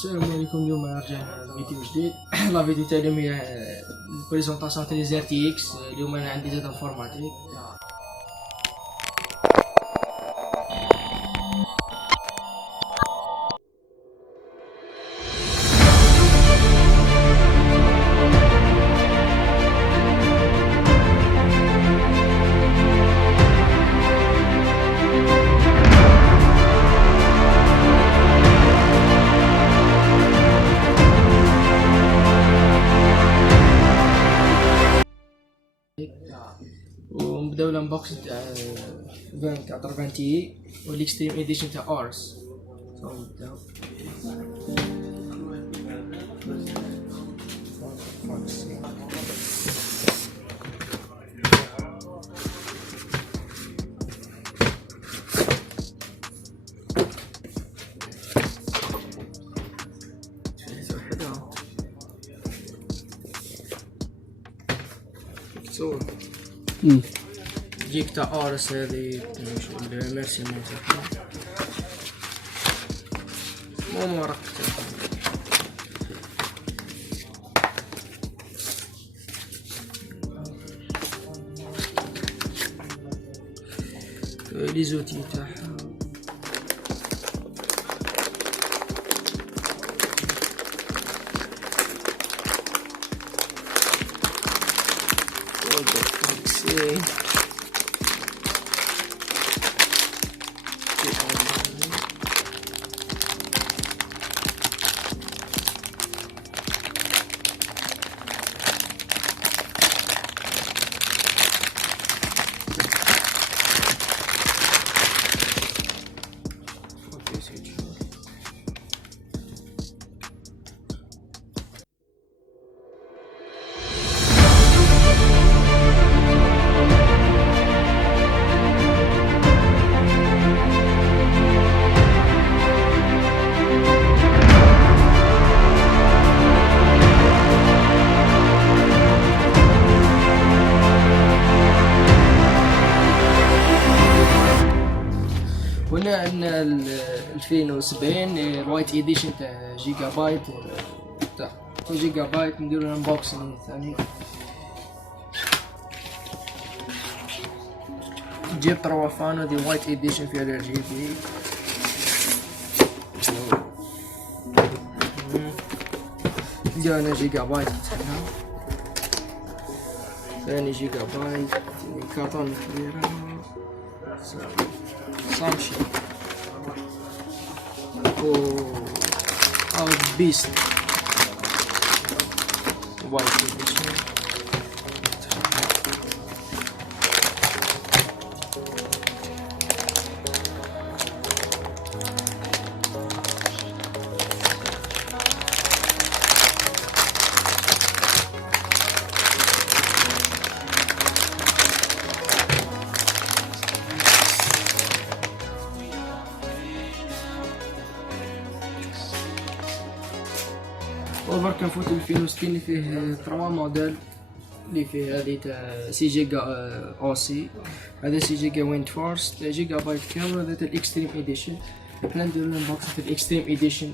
السلام عليكم. اليوم رجعنا لفيديو جديد. لا فيديو تاع اليوم هي بريزونطاسيون تاع لي RTX. اليوم انا عندي زاد انفورماتيك. ونبداو الانبوكس تاع 20 تي والاكستريم اديشن تاع اورس. نبداو جيك تاع اورس هذه ميرسي تاعها مو ورق لي زوتي تاعها. هنا عندنا 2070 الوايت اديشن تاع جيجا بايت. تاع جيجا بايت نديرو انبوكسنغ ثاني. جيب 3 فانو دي وايت اديشن فيها RGB. جانا جيجا بايت تاعنا ثاني جيجا بايت كارطون كبيرة صامشي او بيست وايت اديشن. اوفر كنفوت 2060 اللي فيه 3 موديل اللي فيه هذه تاع 6 جيجا او سي، هذا 6 جيجا ويند فورس تاع جيجا بايت كامل، هذا تاع الاكستريم اديشن. حنا نديرو الانبوكس تاع الاكستريم اديشن.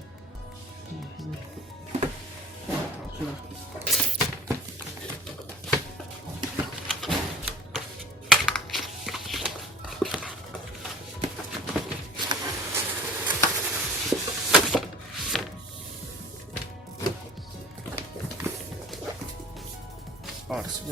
أورس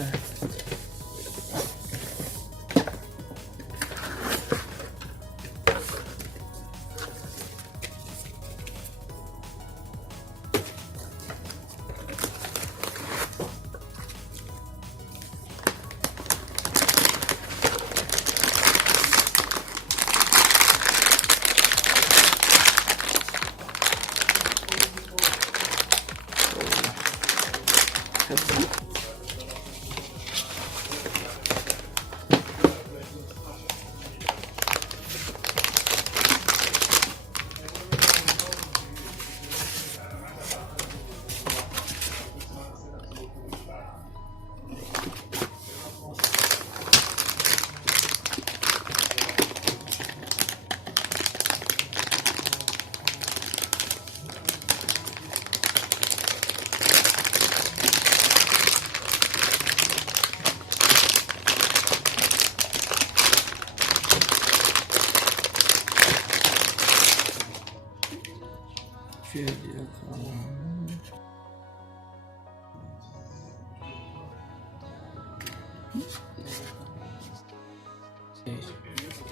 في هذه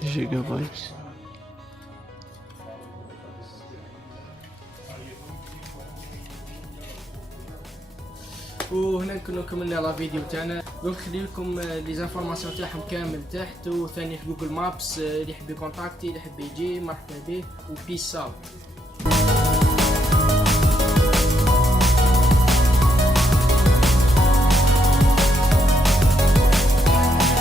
جيجا بايت. وهنا نكونوا كملنا لا فيديو تاعنا. دونك نخلي لكم لي زانفورماسيون تاعهم كامل تحت، وثاني في جوجل مابس اللي يحب يكونتاكتي اللي يحب يجي مرحبا به، وبيس اوت.